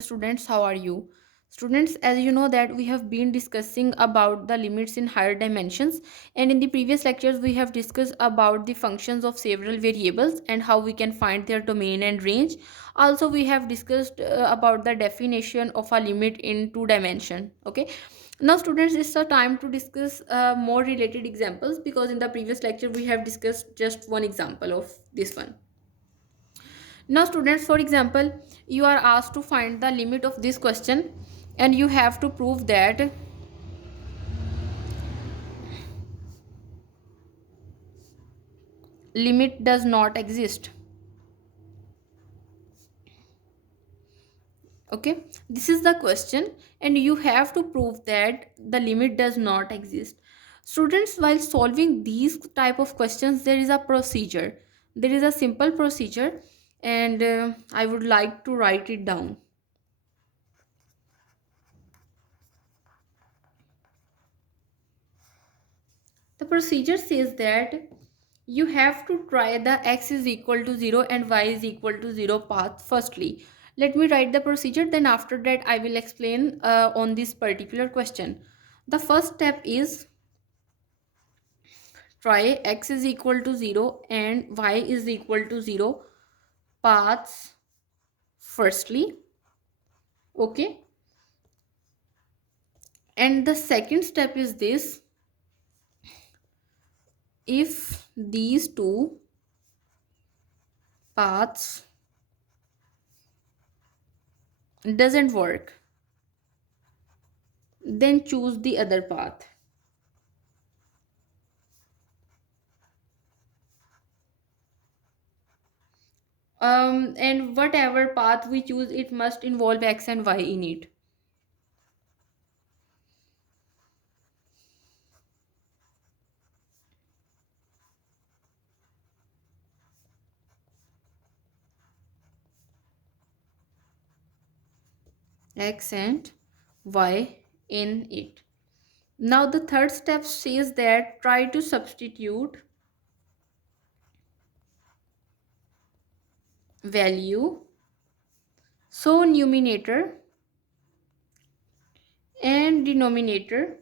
Students, how are you? Students, as you know that we have been discussing about the limits in higher dimensions, and in the previous lectures we have discussed about the functions of several variables and how we can find their domain and range. Also we have discussed about the definition of a limit in two dimension. Okay, now students, it's a time to discuss more related examples, because in the previous lecture we have discussed just one example of this one. Now students, for example, you are asked to find the limit of this question, and you have to prove that limit does not exist. Okay, this is the question, and you have to prove that the limit does not exist. Students, while solving these type of questions, there is a procedure. There is a simple procedure, and I would like to write it down. The procedure says that you have to try the x is equal to 0 and y is equal to 0 path firstly. Let me write the procedure, then after that I will explain on this particular question. The first step is try x is equal to 0 and y is equal to 0 paths firstly. Okay, and the second step is this: if these two paths doesn't work, then choose the other path. And whatever path we choose, it must involve x and y in it. X and y in it. Now the third step says that try to substitute value so numerator and denominator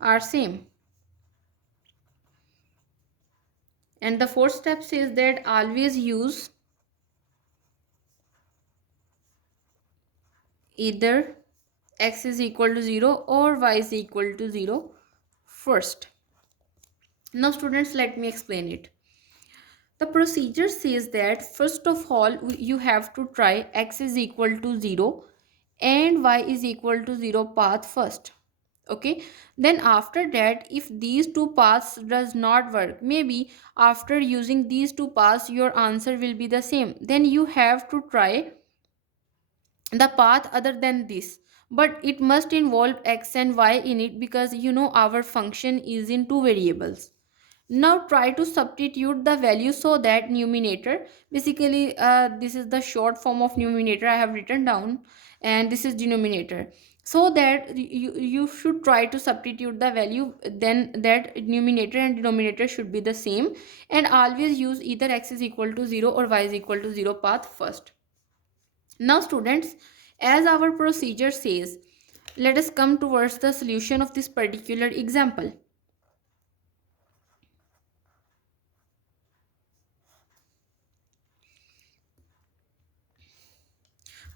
are same. And the fourth step says that always use either x is equal to 0 or y is equal to 0 first. Now students, let me explain it. The procedure says that first of all you have to try x is equal to 0 and y is equal to 0 path first. Okay, then after that, if these two paths does not work, maybe after using these two paths your answer will be the same, then you have to try the path other than this, but it must involve x and y in it, because you know our function is in two variables. Now try to substitute the value so that numerator, basically this is the short form of numerator I have written down, and this is denominator, so that you should try to substitute the value, then that numerator and denominator should be the same, and always use either x is equal to 0 or y is equal to 0 path first. Now students, as our procedure says, let us come towards the solution of this particular example.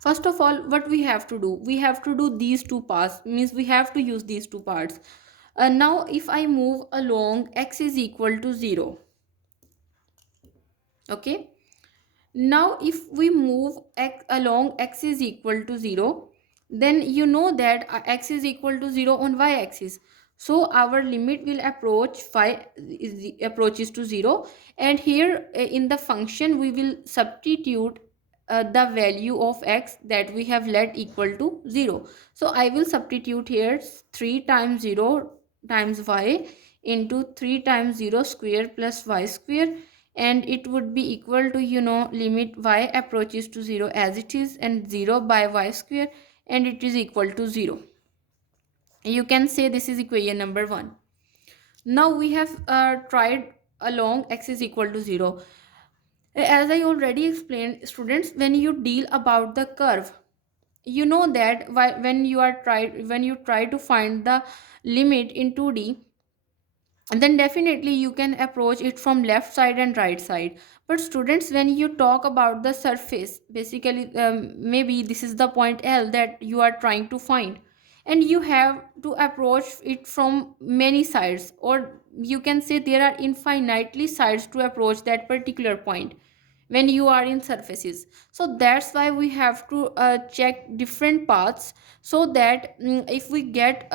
First of all, what we have to do, we have to do these two paths, means we have to use these two parts. Now if I move along x is equal to 0, okay, now if we move along x is equal to 0, then you know that x is equal to 0 on y axis, so our limit will approach approaches to 0, and here in the function we will substitute the value of x that we have let equal to 0. So I will substitute here 3 times 0 times y into 3 times 0 square plus y square, and it would be equal to, you know, limit y approaches to 0 as it is, and 0 by y square, and it is equal to 0. You can say this is equation number 1. Now we have tried along x is equal to 0. As I already explained, students, when you deal about the curve, you know that when you try to find the limit in 2D, and then definitely you can approach it from left side and right side. But students, when you talk about the surface, basically maybe this is the point L that you are trying to find, and you have to approach it from many sides, or you can say there are infinitely sides to approach that particular point when you are in surfaces. So that's why we have to check different paths, so that if we get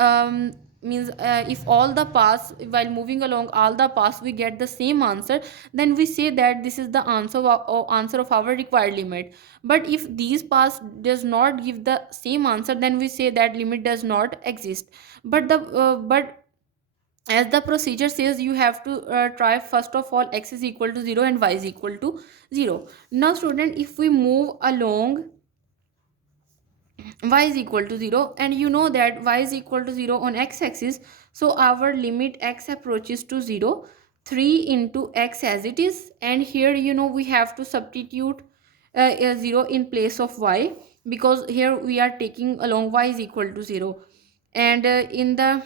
means if all the paths, while moving along all the paths, we get the same answer, then we say that this is the answer of our required limit. But if these paths does not give the same answer, then we say that limit does not exist. But as the procedure says, you have to try first of all x is equal to 0 and y is equal to 0. Now student, if we move along y is equal to 0, and you know that y is equal to 0 on x axis, so our limit x approaches to 0, 3 into x as it is, and here we have to substitute 0 in place of y, because here we are taking along y is equal to 0, and in the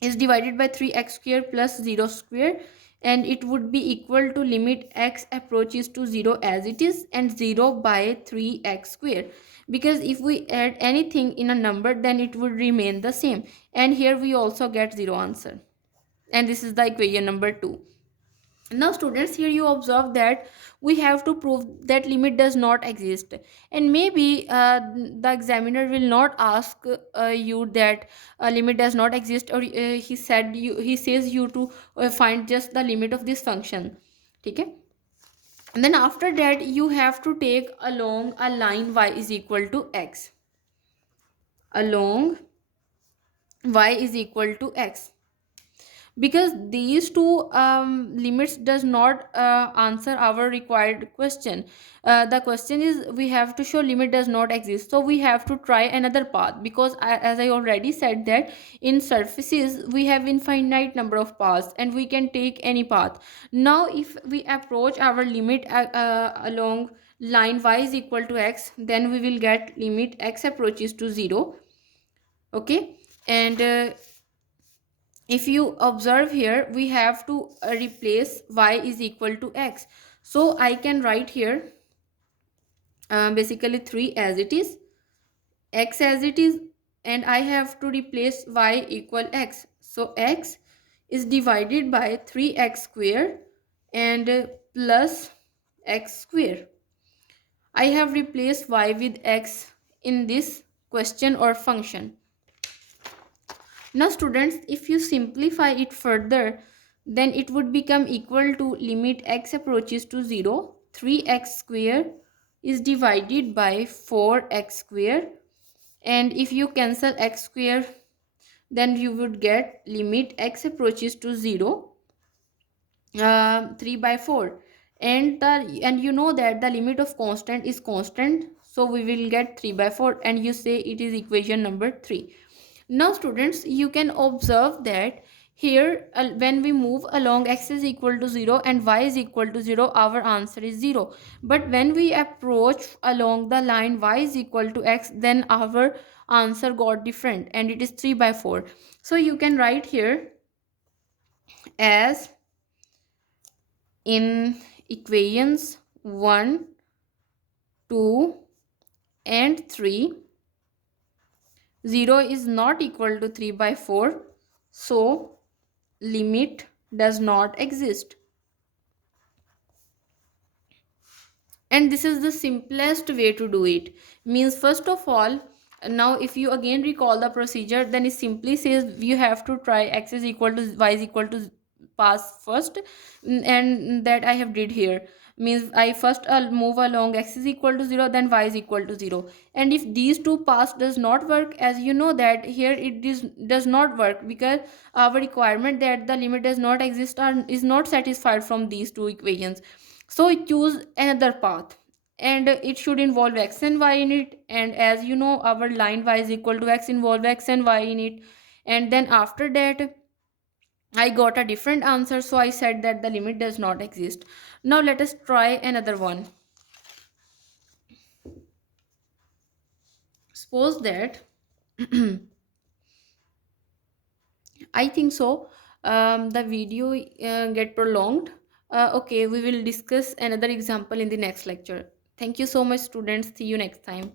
is divided by 3x square plus 0 square, and it would be equal to limit x approaches to 0 as it is, and 0 by 3x square, because if we add anything in a number, then it would remain the same, and here we also get 0 answer, and this is the equation number 2. Now students, here you observe that we have to prove that limit does not exist, and maybe the examiner will not ask you that limit does not exist, or he says you to find just the limit of this function. Okay, and then after that you have to take along a line y is equal to x, along y is equal to x, because these two limits does not answer our required question. The question is, we have to show limit does not exist, so we have to try another path, because as I already said that in surfaces we have infinite number of paths and we can take any path. Now if we approach our limit along line y is equal to x, then we will get limit x approaches to 0. Okay, and if you observe here, we have to replace y is equal to x, so I can write here basically 3 as it is, x as it is, and I have to replace y equal x, so x is divided by 3x square and plus x square. I have replaced y with x in this question or function. Now students, if you simplify it further, then it would become equal to limit x approaches to 0, 3x square is divided by 4x square, and if you cancel x square, then you would get limit x approaches to 0, 3 by 4, and you know that the limit of constant is constant, so we will get 3 by 4, and you say it is equation number 3. Now students, you can observe that here when we move along x is equal to 0 and y is equal to 0, our answer is 0, but when we approach along the line y is equal to x, then our answer got different, and it is 3 by 4. So you can write here as in equations 1, 2 and 3, 0 is not equal to 3 by 4, so limit does not exist. And this is the simplest way to do it. Means first of all, now if you again recall the procedure, then it simply says you have to try x is equal to y is equal to pass first, and that I have did here. Means I first move along x is equal to 0, then y is equal to 0, and if these two paths does not work, as you know that here it does not work, because our requirement that the limit does not exist is not satisfied from these two equations, so choose another path, and it should involve x and y in it, and as you know our line y is equal to x involve x and y in it, and then after that I got a different answer, so I said that the limit does not exist. Now let us try another one. Suppose that I think so. The video get prolonged. Okay, we will discuss another example in the next lecture. Thank you so much, students. See you next time.